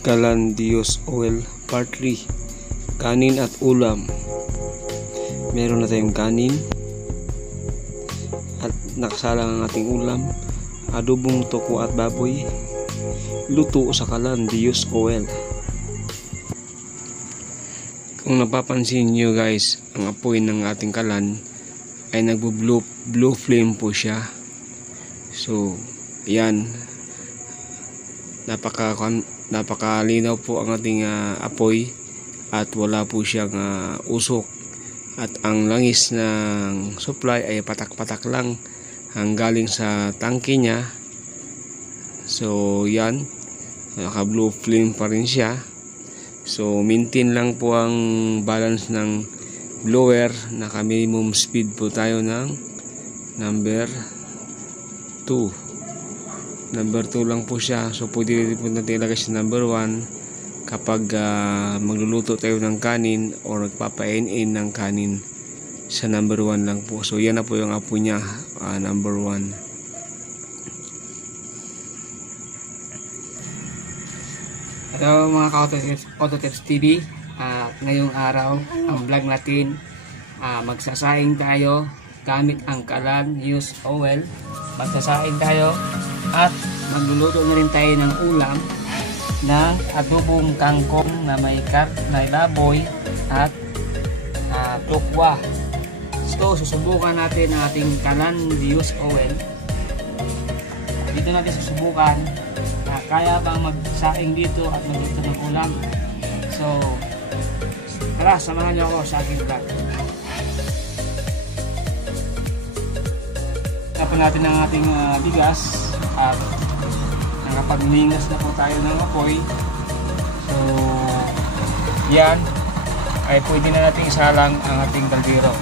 Calandios Oil Part 3, kanin at ulam. Meron na tayong kanin at nakasalang ang ating ulam, adobong toko at baboy, luto sa Calandios Oil. Kung napapansin nyo guys, ang apoy ng ating kalan ay blue flame po siya. So yan, napakalinaw po ang ating apoy at wala po siyang usok, at ang langis ng supply ay patak-patak lang ang galing sa tangke niya. So yan, naka blue flame pa rin siya. So maintain lang po ang balance ng blower, naka minimum speed po tayo ng number 2 lang po siya. So pwede po natin ilagay sa number 1 kapag magluluto tayo ng kanin o nagpapain-in ng kanin, sa number 1 lang po. So yan na po yung apoy niya, number 1. Hello mga ka-Autotips TV, ngayong araw ang vlog natin, magsasaing tayo gamit ang Calandios Oil. Magsasaing tayo at magluluto na rin tayo ng ulam ng adobong kangkong na may baboy at tokwa. So susubukan natin ang ating Calandios Oil. Dito natin susubukan kaya bang magsaing dito at magluto ng ulam. So tara, samahan niyo ako sa aking vlog. Tapon natin ang ating bigas at nakapaglingas na po tayo ng apoy. So yan ay pwede na natin isalang ang ating kaldero.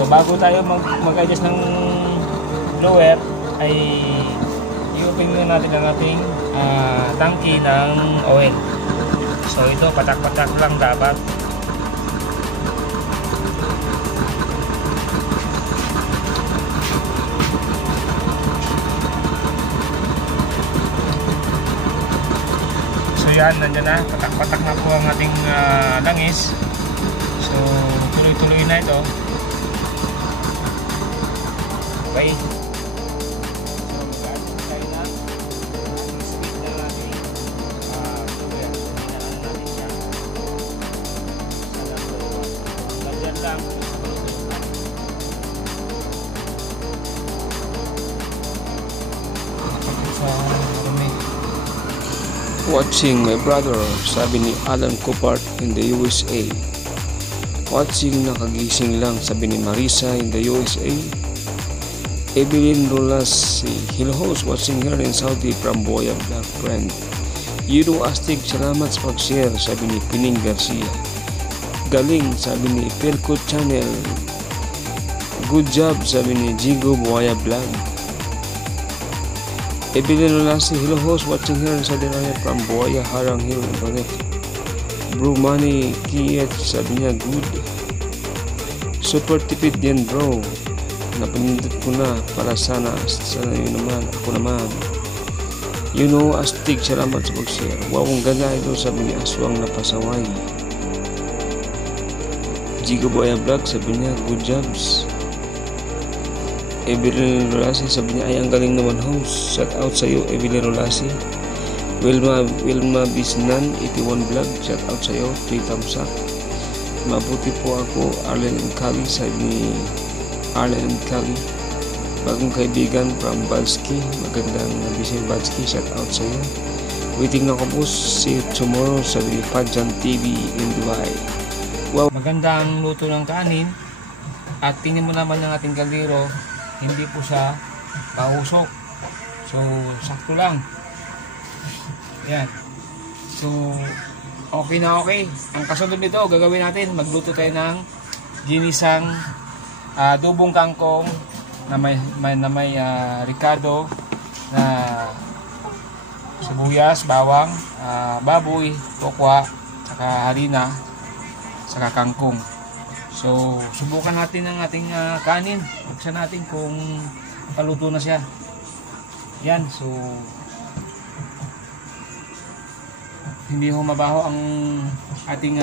So bago tayo mag-adjust ng blower ay i-open muna natin ang ating tangke ng oil. So ito patak-patak lang dapat. So yan, nandiyan na, patak-patak na po ang ating langis. So tuloy-tuloy na ito. Okay. So mag-adjust tayo na ang speed na natin blower. Hinaan natin siya sa number 1. Ganyan lang. Watching my brother, sabi ni Alan Copart in the USA. Watching, nakagising lang, sabi ni Marisa in the USA. Evelyn Rolasi, hello host, watching here in Saudi from Boya Black friend. Yudo Astig, salamat sa pag-share, sabi ni Pining Garcia. Galing, sabi ni Pelco Channel. Good job, sabi ni Jigo Boya Black. Evelyn Rolasi, hello host, watching here in Saudi Arabia from Boya Harang Hill, Bro Money Kiyet, sabi niya good. Super tipid din bro. Napindot ko na para sana yun naman, ako naman. You know, Astig, salamat sa pag-share. Wow, ang ganda ito, sabi ni Aswang na pasaway. Jigo Boya Vlog, sabi niya good jobs. Evelyn Rolasi, sabi niya ay ang galing naman host. Shout out sa iyo Evelyn Rolasi. Wilma Bisnan 81 Vlog, shout out sa iyo, 3 thumbs up. Mabuti po ako, Arlen and Kali, sabi ni Arlen and Kali. Bagong kaibigan from Balski, magandang nabising Balski, shout out sa iyo. Waiting ako po, see you tomorrow, sabi ni Pajan TV in Dubai. Wow, maganda ang luto ng kanin at tingnan mo naman ng ating kaldero, hindi po siya pausok. So sakto lang. Yan. So okay na okay. Ang kasunod nito, gagawin natin, magluto tayo ng ginisang adobong kangkong na may ricado, na sibuyas, bawang, baboy, tokwa, saka harina, saka kangkong. So So, subukan natin ang ating kanin. Buksan natin kung paluto na siya. Yan, so hindi ho mabaho ang ating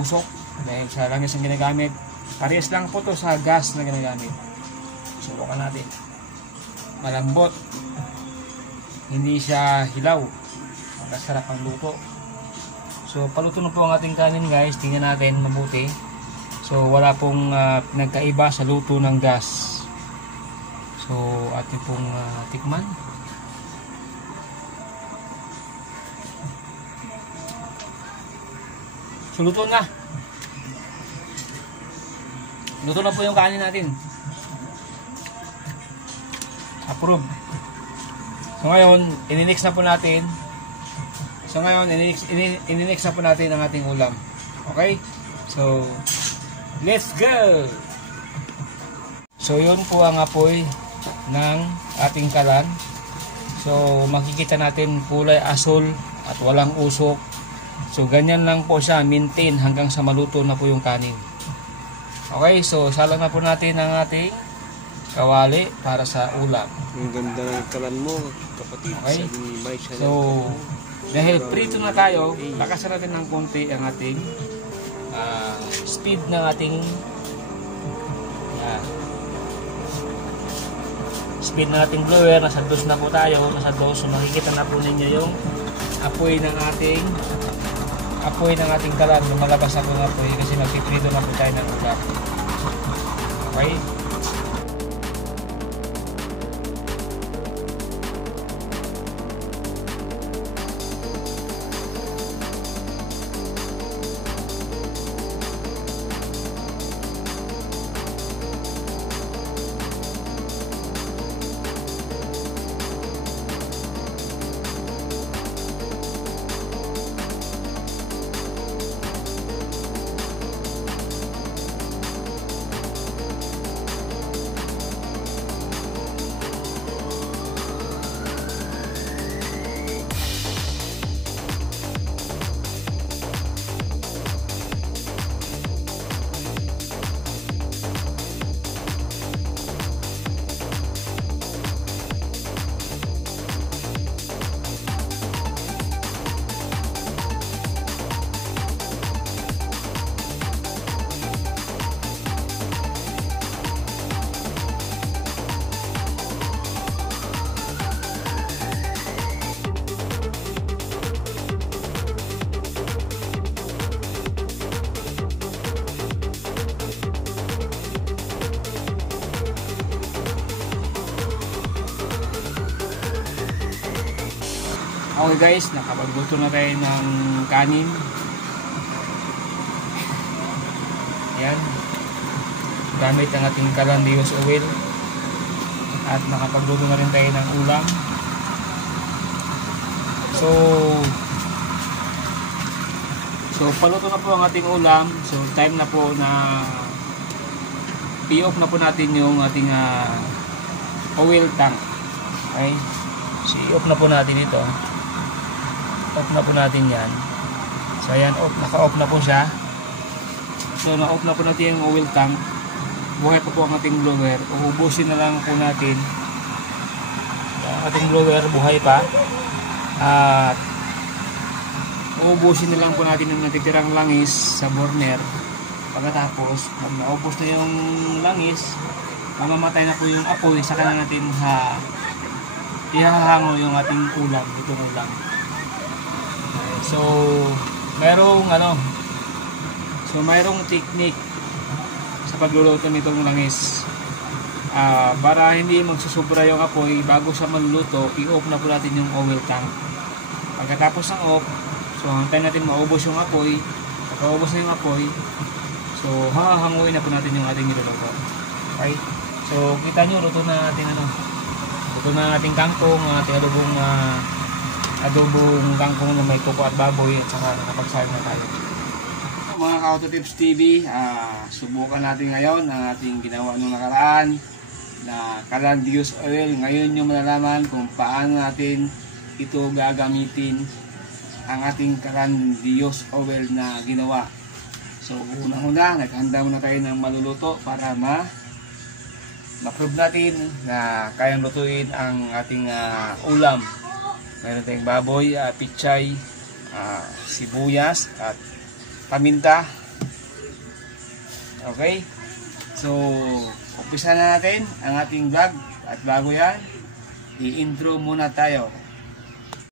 usok dahil sa langis ang ginagamit. Parehas lang po to sa gas na ginagamit. Subukan natin. Malambot. Hindi siya hilaw. Masarap ang luto. So, paluto na po ang ating kanin guys. Tingnan natin mabuti. So, wala pong pinagkaiba sa luto ng gas. So, ating pong tikman. So, luto na. Luto na po yung kanin natin. Approve. So, ngayon, ininix na po natin. Ininix na po natin ang ating ulam. Okay? So, let's go! So, yun po ang apoy ng ating kalan. So, makikita natin kulay asul at walang usok. So, ganyan lang po siya, maintain hanggang sa maluto na po yung kanin. Okay, so salang na po natin ang ating kawali para sa ulam. Ang ganda ng kalan mo, kapatid. Okay. Sabi ni Mike, So, dahil prito na tayo, lakasan natin ng konti ang ating speed ng ating speed ng ating blower. Nasa 2 na po tayo, nasa 2. So, makikita na po ninyo yung apoy ng ating kalan. Lumalabas na po ng apoy kasi magpiprito na po tayo ng ulam. Okay? Okay guys, nakapagluto na tayo ng kanin. Yan. Gamit ang ating Calandios oil. At nakapagluto na rin tayo ng ulam. So paluto na po ang ating ulam. So time na po na i-off na po natin yung ating oil tank. Okay? So i-off na po natin ito. Off na po natin yan. So ayan, naka-off na po siya. So na-off na po natin yung oil tank. Buhay pa po ang ating blower. Uubusin na lang po natin. Ang ating blower buhay pa. At uubusin na lang po natin yung natitirang langis sa burner. Pagkatapos, pag naubos na yung langis, mamamatay na po yung apoy. Saka na natin ihahango yung ating ulam, itong ulam. So, mayroong technique sa pagluluto nitong langis. Para hindi magsusubra yung apoy, bago sa maluluto, i-off na po natin yung oil tank. Pagkatapos ng off, so hantayin natin maubos yung apoy. Pagkaubos na yung apoy, so hahanguin na po natin yung ating niluluto. Okay? So, kita nyo, luto na natin luto na ating kangkong, ating adobong kangkong na may kuko at baboy, at saka nakapagsahin na tayo. Mga Ka-Auto Tips TV, subukan natin ngayon ang ating ginawa nung nakaraan na Calandios oil. Ngayon nyo malalaman kung paano natin ito gagamitin, ang ating Calandios oil na ginawa. So unang-una, naghanda muna tayo ng maluluto para ma-prove natin na kayang lutuin ang ating ulam. Mayroon tayong baboy, pichay, sibuyas at paminta. Okay? So, umpisa na natin ang ating vlog at bago yan, i-intro muna tayo.